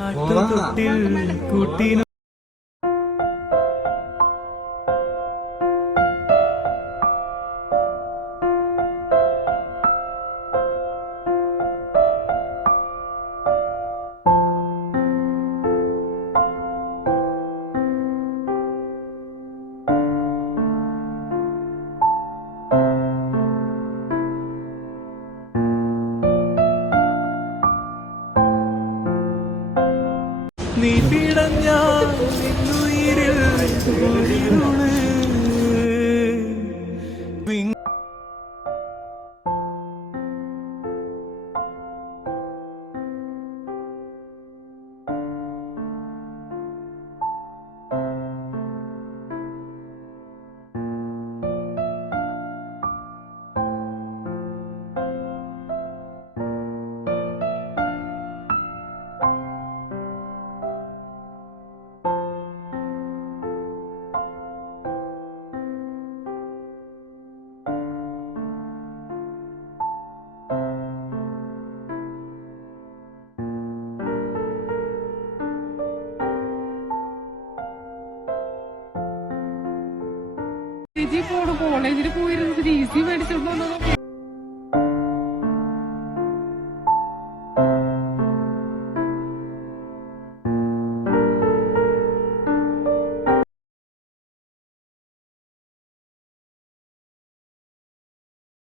ആട്ടുതൊട്ടിൽ കൂട്ടിനു നീ പിടഞ്ഞ നിന്നുയിരിൽ പോണു കോളേജിൽ പോയിരുന്നത് ഈസി മേടിച്ചോണ്ടോ